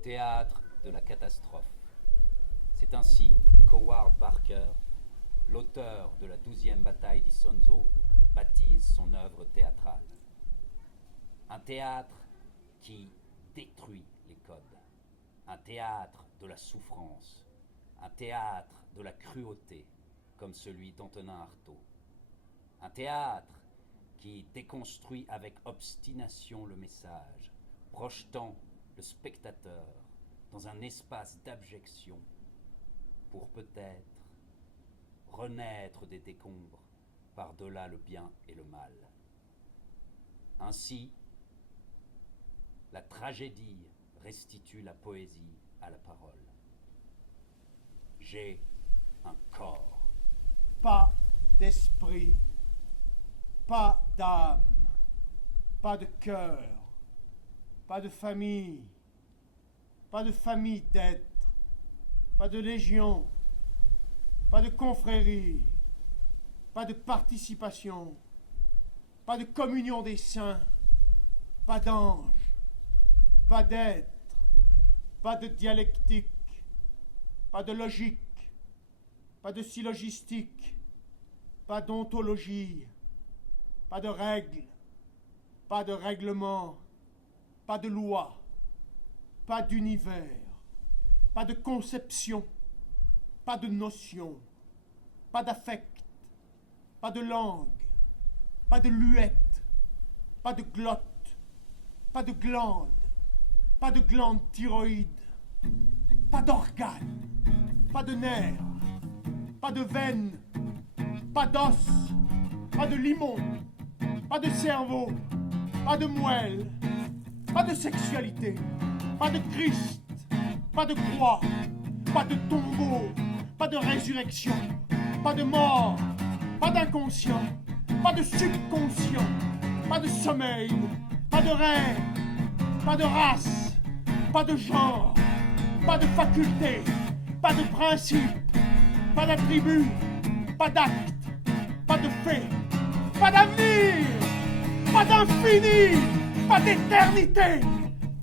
théâtre de la catastrophe. C'est ainsi qu'Howard Barker, l'auteur de la 12e bataille d'Isonzo, baptise son œuvre théâtrale. Un théâtre qui détruit les codes. Un théâtre de la souffrance. Un théâtre de la cruauté, comme celui d'Antonin Artaud. Un théâtre qui déconstruit avec obstination le message, projetant le spectateur dans un espace d'abjection pour peut-être renaître des décombres par-delà le bien et le mal. Ainsi, la tragédie restitue la poésie à la parole. J'ai un corps. Pas d'esprit, pas d'âme, pas de cœur, pas de famille d'êtres, pas de légion, pas de confrérie, pas de participation, pas de communion des saints, pas d'ange, pas d'être, pas de dialectique, pas de logique, pas de syllogistique, pas d'ontologie, pas de règles, pas de règlement, pas de loi, pas d'univers, pas de conception, pas de notion, pas d'affect, pas de langue, pas de luette, pas de glotte, pas de glande thyroïde, pas d'organe, pas de nerfs, pas de veine, pas d'os, pas de limon, pas de cerveau, pas de moelle, pas de sexualité, pas de Christ, pas de croix, pas de tombeau, pas de résurrection, pas de mort, pas d'inconscient, pas de subconscient, pas de sommeil, pas de rêve, pas de race, pas de genre, pas de faculté, pas de principe, pas d'attribut, pas d'acte, pas de fait, pas d'avenir, pas d'infini, pas d'éternité,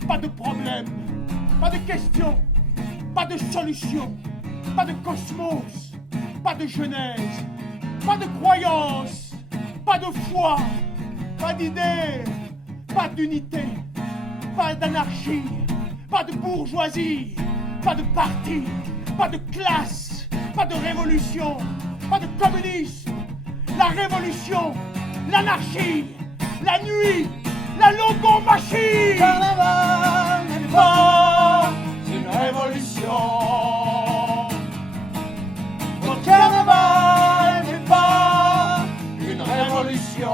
pas de problème, pas de question, pas de solution, pas de cosmos, pas de genèse, pas de croyance, pas de foi, pas d'idée, pas d'unité, pas d'anarchie, pas de bourgeoisie, pas de parti, pas de classe, pas de révolution, pas de communisme, la révolution, l'anarchie, la nuit, la logomachie. Carnaval n'est pas une révolution. Le carnaval n'est pas une révolution.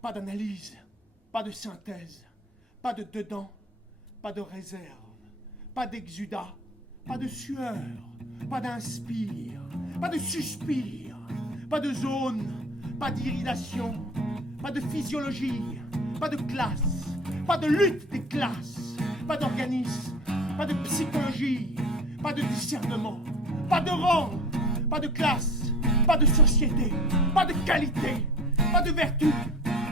Pas d'analyse, pas de synthèse, pas de dedans, pas de réserve, pas d'exudat, pas de sueur, pas d'inspire, pas de suspire, pas de zone, pas d'iridation, pas de physiologie, pas de classe, pas de lutte des classes, pas d'organisme, pas de psychologie, pas de discernement, pas de rang, pas de classe, pas de société, pas de qualité, pas de vertu,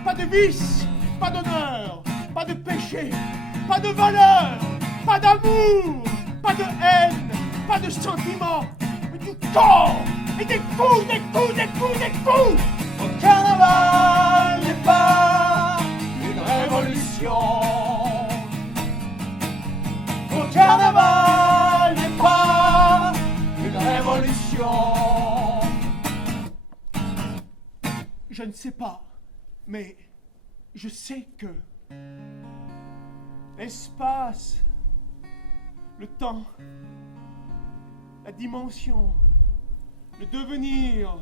pas de vice, pas d'honneur, pas de péché, pas de valeur, pas d'amour, pas de haine, pas de sentiment, mais du corps et des coups, des coups, des coups, des coups. Le carnaval n'est pas une révolution. Le carnaval n'est pas une révolution. Je ne sais pas, mais je sais que l'espace, le temps, la dimension, le devenir,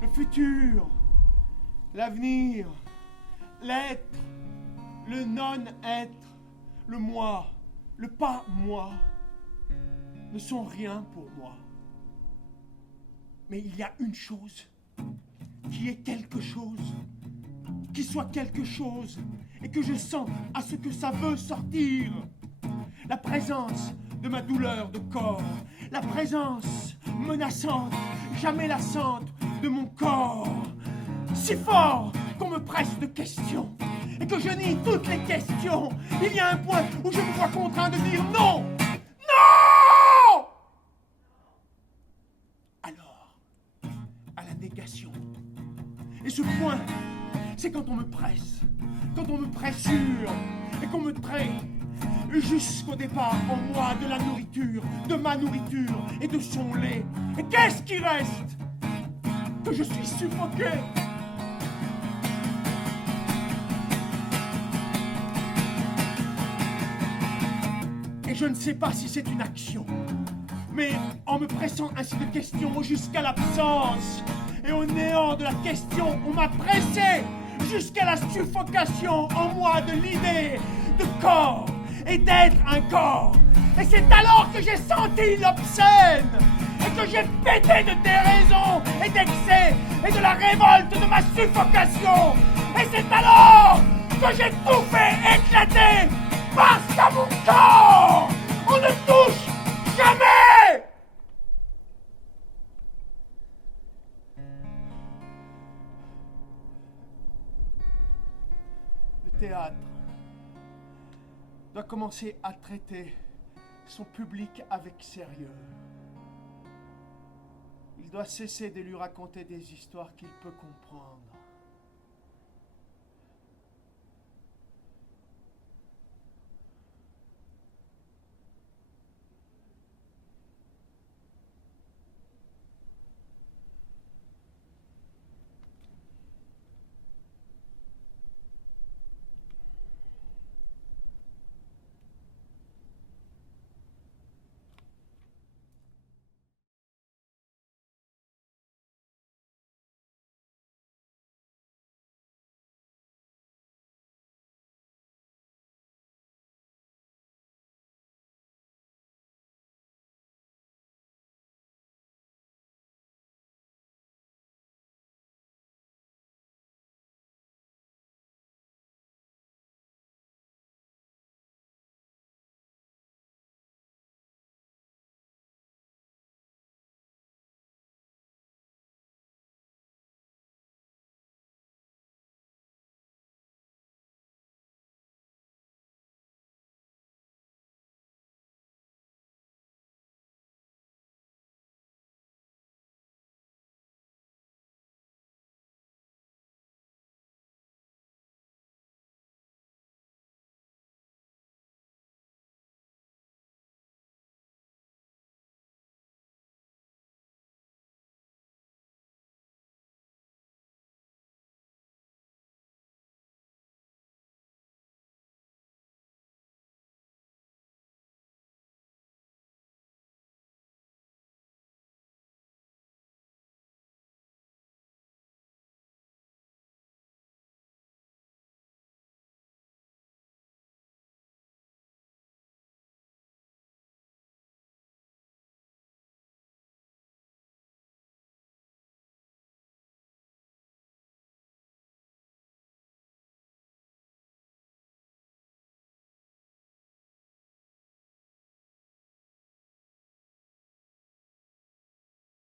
le futur, l'avenir, l'être, le non-être, le moi, le pas moi, ne sont rien pour moi. Mais il y a une chose qui est quelque chose, qui soit quelque chose, et que je sens à ce que ça veut sortir. La présence de ma douleur de corps, la présence menaçante, jamais lassante de mon corps, si fort qu'on me presse de questions, et que je nie toutes les questions, il y a un point où je me vois contraint de dire non. Non! Alors, à la négation. Et ce point, c'est quand on me presse, quand on me pressure, et qu'on me traite jusqu'au départ en moi de la nourriture, de ma nourriture et de son lait. Et qu'est-ce qui reste? Que je suis suffoqué. Et je ne sais pas si c'est une action, mais en me pressant ainsi de questions jusqu'à l'absence et au néant de la question, on m'a pressé jusqu'à la suffocation en moi de l'idée de corps et d'être un corps. Et c'est alors que j'ai senti l'obscène et que j'ai pété de déraison et d'excès et de la révolte de ma suffocation. Et c'est alors que j'ai tout fait éclater parce qu'à mon corps, on ne touche jamais. Le théâtre doit commencer à traiter son public avec sérieux. Il doit cesser de lui raconter des histoires qu'il peut comprendre.